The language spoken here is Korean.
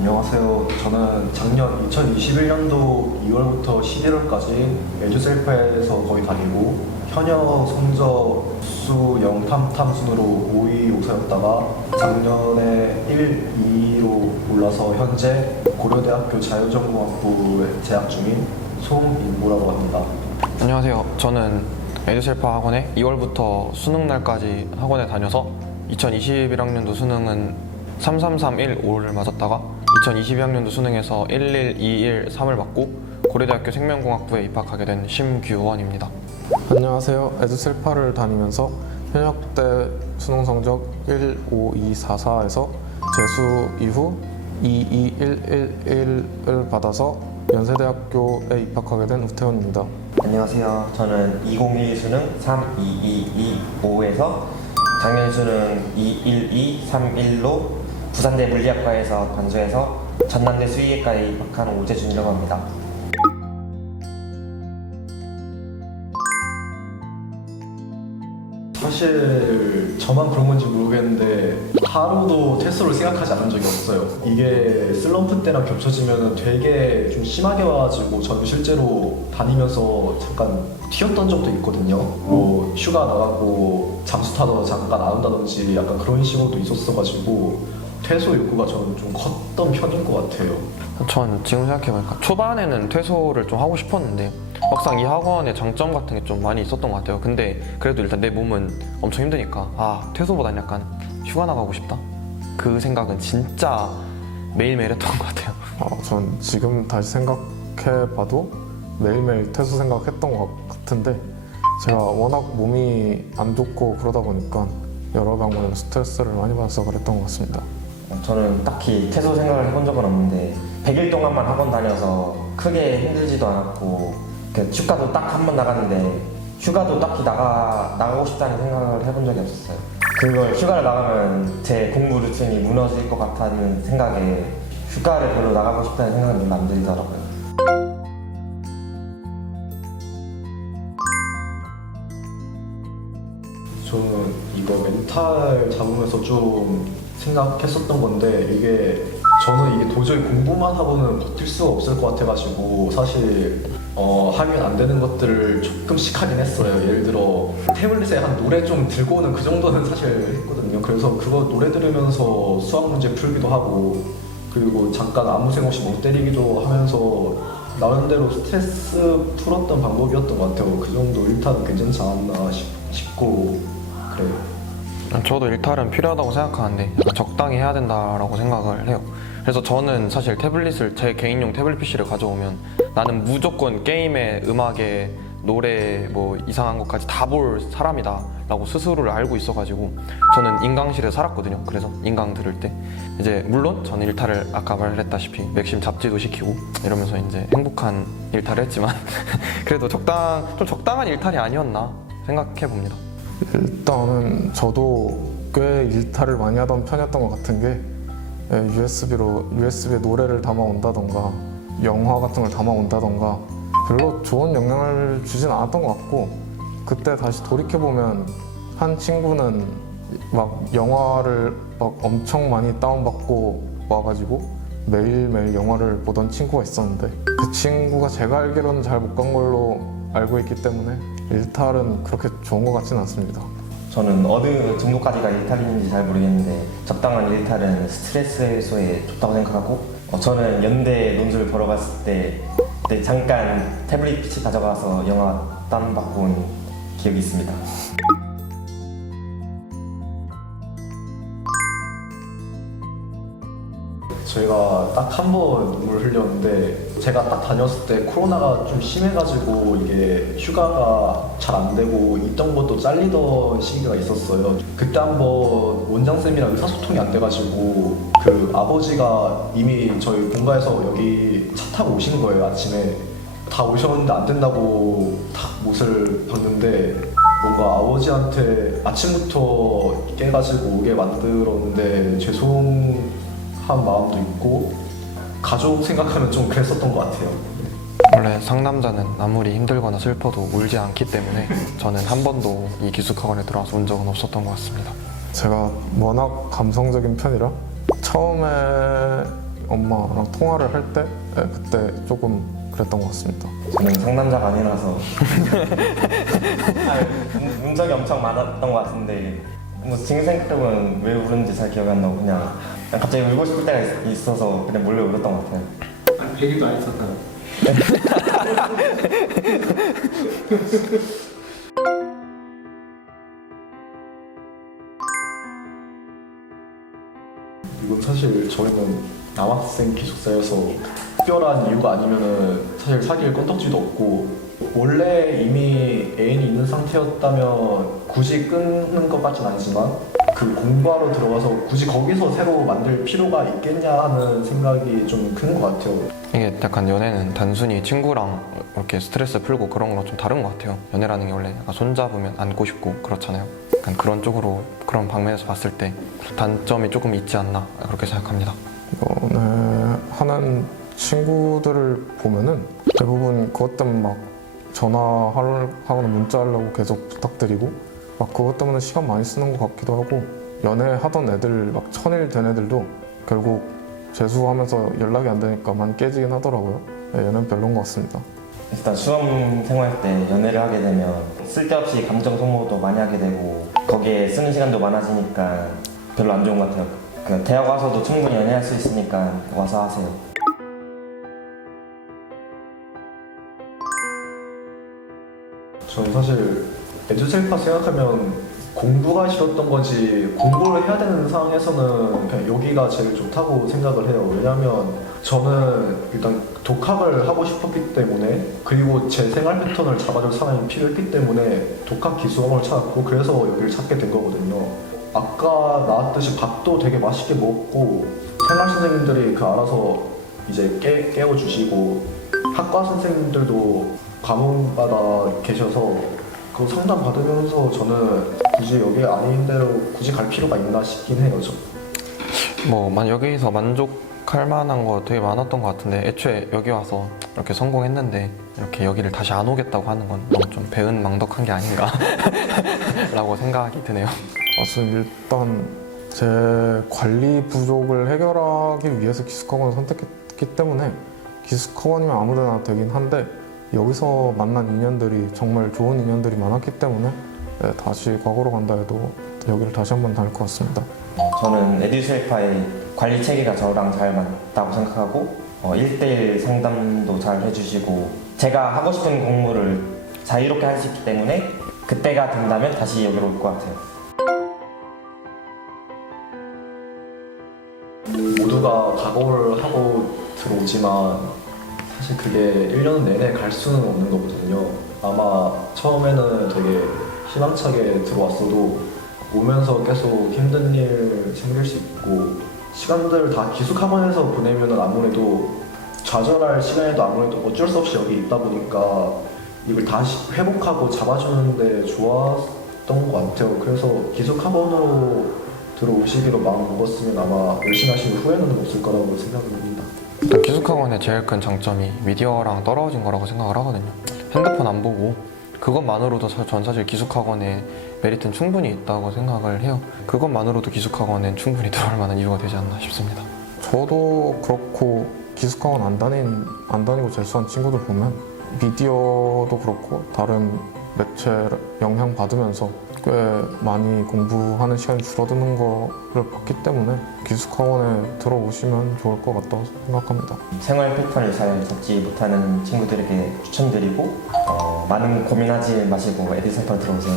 안녕하세요. 저는 작년 2021년도 2월부터 11월까지 에듀셀프에서 거의 다니고 현역 성적 수 0, 탐 순으로 5위, 5사였다가 작년에 1, 2로 올라서 현재 고려대학교 자유전공학부에 재학 중인 송인보라고 합니다. 안녕하세요. 저는 에듀셀프 학원에 2월부터 수능 날까지 학원에 다녀서 2021학년도 수능은 33315를 맞았다가 2022학년도 수능에서 1121 3을 맞고 고려대학교 생명공학부에 입학하게 된 심규원입니다. 안녕하세요. 에듀셀파를 다니면서 현역 때 수능 성적 15244에서 재수 이후 22111을 받아서 연세대학교에 입학하게 된 우태원입니다. 안녕하세요. 저는 2021 수능 32225에서 작년 수능 21231로 부산대 물리학과에서 반수해서 전남대 수의학과에 입학한 오재준이라고 합니다. 사실 저만 그런 건지 모르겠는데 하루도 퇴소를 생각하지 않은 적이 없어요. 이게 슬럼프 때랑 겹쳐지면 되게 좀 심하게 와가지고 저는 실제로 다니면서 잠깐 튀었던 적도 있거든요. 뭐 휴가 나가고 잠수 타러 잠깐 안 온다든지 약간 그런 식으로도 있었어가지고 퇴소 욕구가 저는 좀 컸던 편인 것 같아요. 전 지금 생각해보니까 초반에는 퇴소를 좀 하고 싶었는데 막상 이 학원의 장점 같은 게 좀 많이 있었던 것 같아요. 근데 그래도 일단 내 몸은 엄청 힘드니까 퇴소보단 약간 휴가 나가고 싶다? 그 생각은 진짜 매일매일 했던 것 같아요. 전 지금 다시 생각해봐도 매일매일 퇴소 생각했던 것 같은데 제가 워낙 몸이 안 좋고 그러다 보니까 여러 방면에서 스트레스를 많이 받아서 그랬던 것 같습니다. 저는 딱히 퇴소 생각을 해본 적은 없는데 100일 동안만 학원 다녀서 크게 힘들지도 않았고 휴가도 딱 한 번 나갔는데 휴가도 딱히 나가고 싶다는 생각을 해본 적이 없었어요. 그걸 휴가를 나가면 제 공부 루틴이 무너질 것 같다는 생각에 휴가를 별로 나가고 싶다는 생각이 별로 안 들더라고요. 저는 이거 멘탈 잡으면서 좀 생각했었던 건데 저는 이게 도저히 공부만 하고는 버틸 수가 없을 것 같아가지고 사실 하면 안 되는 것들을 조금씩 하긴 했어요. 예를 들어 태블릿에 한 노래 좀 들고 오는 그 정도는 사실 했거든요. 그래서 그거 노래 들으면서 수학 문제 풀기도 하고 그리고 잠깐 아무 생각 없이 멍 때리기도 하면서 나름대로 스트레스 풀었던 방법이었던 것 같아요. 그 정도 일탈은 괜찮지 않았나 싶고 그래요. 저도 일탈은 필요하다고 생각하는데 약간 적당히 해야 된다라고 생각을 해요. 그래서 저는 사실 제 개인용 태블릿 PC를 가져오면 나는 무조건 게임에 음악에 노래 뭐 이상한 것까지 다 볼 사람이다 라고 스스로를 알고 있어가지고 저는 인강실에 살았거든요. 그래서 인강 들을 때 이제 물론 저는 일탈을 아까 말했다시피 맥심 잡지도 시키고 이러면서 이제 행복한 일탈을 했지만 그래도 좀 적당한 일탈이 아니었나 생각해 봅니다. 일단은 저도 꽤 일탈을 많이 하던 편이었던 것 같은 게 USB에 노래를 담아온다던가 영화 같은 걸 담아온다던가 별로 좋은 영향을 주진 않았던 것 같고 그때 다시 돌이켜보면 한 친구는 막 영화를 막 엄청 많이 다운받고 와가지고 매일매일 영화를 보던 친구가 있었는데 그 친구가 제가 알기로는 잘 못 간 걸로 알고 있기 때문에 일탈은 그렇게 좋은 것 같지는 않습니다. 저는 어느 정도까지가 일탈인지 잘 모르겠는데 적당한 일탈은 스트레스 해소에 좋다고 생각하고 저는 연대 논술 보러 갔을 때 그때 잠깐 태블릿 PC 가져가서 영화 다운받고 온 기억이 있습니다. 저희가 딱 한 번 눈물 흘렸는데 제가 딱 다녔을 때 코로나가 좀 심해가지고 이게 휴가가 잘 안 되고 있던 것도 잘리던 시기가 있었어요. 그때 한번 원장쌤이랑 의사소통이 안 돼가지고 그 아버지가 이미 저희 본가에서 여기 차 타고 오신 거예요. 아침에 다 오셨는데 안 된다고 딱 못을 봤는데 뭔가 아버지한테 아침부터 깨가지고 오게 만들었는데 죄송한 마음도 있고 가족 생각하면 좀 그랬었던 것 같아요. 원래 상남자는 아무리 힘들거나 슬퍼도 울지 않기 때문에 저는 한 번도 이 기숙학원에 들어와서 운 적은 없었던 것 같습니다. 제가 워낙 감성적인 편이라 처음에 엄마랑 통화를 할 때 그때 조금 그랬던 것 같습니다. 저는 상담자가 아니라서 문적이 엄청 많았던 것 같은데 뭐 지금 생각해보면 왜 울었는지 잘 기억이 안 나고 그냥 갑자기 울고 싶을 때가 있어서 그냥 몰래 울었던 것 같아요. 100일도 안 있었다. 이건 사실 저희는 남학생 기숙사여서 특별한 이유가 아니면은 사실 사귈 건덕지도 없고 원래 이미 애인이 있는 상태였다면 굳이 끊는 것 같진 않지만 그 공부하러 들어가서 굳이 거기서 새로 만들 필요가 있겠냐 하는 생각이 좀 큰 것 같아요. 이게 약간 연애는 단순히 친구랑 이렇게 스트레스 풀고 그런 거랑 좀 다른 것 같아요. 연애라는 게 원래 약간 손잡으면 안고 싶고 그렇잖아요. 약간 그런 쪽으로 그런 방면에서 봤을 때 단점이 조금 있지 않나 그렇게 생각합니다. 연애하는 친구들을 보면은 대부분 그것 때문에 막 전화하거나 문자하려고 계속 부탁드리고 막 그것 때문에 시간 많이 쓰는 것 같기도 하고 연애하던 애들 막 1000일 된 애들도 결국 재수하면서 연락이 안 되니까 많이 깨지긴 하더라고요. 네, 연애는 별로인 것 같습니다. 일단 수험 생활 때 연애를 하게 되면 쓸데없이 감정 소모도 많이 하게 되고 거기에 쓰는 시간도 많아지니까 별로 안 좋은 것 같아요. 그 대학 와서도 충분히 연애할 수 있으니까 와서 하세요. 저는 사실 에듀셀파 생각하면 공부가 싫었던 거지 공부를 해야 되는 상황에서는 그냥 여기가 제일 좋다고 생각을 해요. 왜냐면 저는 일단 독학을 하고 싶었기 때문에 그리고 제 생활 패턴을 잡아줄 사람이 필요했기 때문에 독학 기수학원을 찾았고 그래서 여기를 찾게 된 거거든요. 아까 나왔듯이 밥도 되게 맛있게 먹고 생활 선생님들이 그 알아서 이제 깨워주시고 학과 선생님들도 과목마다 계셔서 그 상담 받으면서 저는 굳이 여기 아닌 데로 굳이 갈 필요가 있나 싶긴 해요. 여기서 만족할 만한 거 되게 많았던 것 같은데 애초에 여기 와서 이렇게 성공했는데 이렇게 여기를 다시 안 오겠다고 하는 건 너무 좀 배은망덕한 게 아닌가 라고 생각이 드네요. 저는 일단 제 관리 부족을 해결하기 위해서 기숙학원을 선택했기 때문에 기숙학원이면 아무데나 되긴 한데 여기서 만난 인연들이 정말 좋은 인연들이 많았기 때문에 다시 과거로 간다 해도 여기를 다시 한번 다닐 것 같습니다. 저는 에듀셀파의 관리 체계가 저랑 잘 맞다고 생각하고 1대1 상담도 잘 해주시고 제가 하고 싶은 공부를 자유롭게 할 수 있기 때문에 그때가 된다면 다시 여기로 올 것 같아요. 모두가 각오를 하고 들어오지만 사실 그게 1년 내내 갈 수는 없는 거거든요. 아마 처음에는 되게 희망차게 들어왔어도 오면서 계속 힘든 일 생길 수 있고 시간들을 다 기숙학원에서 보내면 아무래도 좌절할 시간에도 아무래도 어쩔 수 없이 여기 있다 보니까 이걸 다시 회복하고 잡아주는데 좋았던 것 같아요. 그래서 기숙학원으로 들어오시기로 마음 먹었으면 아마 열심히 하시는 후회는 없을 거라고 생각합니다. 일단 기숙학원의 제일 큰 장점이 미디어랑 떨어진 거라고 생각을 하거든요. 핸드폰 안 보고 그것만으로도 전 사실 기숙학원의 메리트는 충분히 있다고 생각을 해요. 그것만으로도 기숙학원엔 충분히 들어올 만한 이유가 되지 않나 싶습니다. 저도 그렇고 기숙학원 안 다니고 재수한 친구들 보면 미디어도 그렇고 다른 매체 영향 받으면서 꽤 많이 공부하는 시간이 줄어드는 거를 봤기 때문에 기숙학원에 들어오시면 좋을 것 같다고 생각합니다. 생활 패턴을 잘 잡지 못하는 친구들에게 추천드리고 많은 고민하지 마시고 에듀셀파 들어오세요.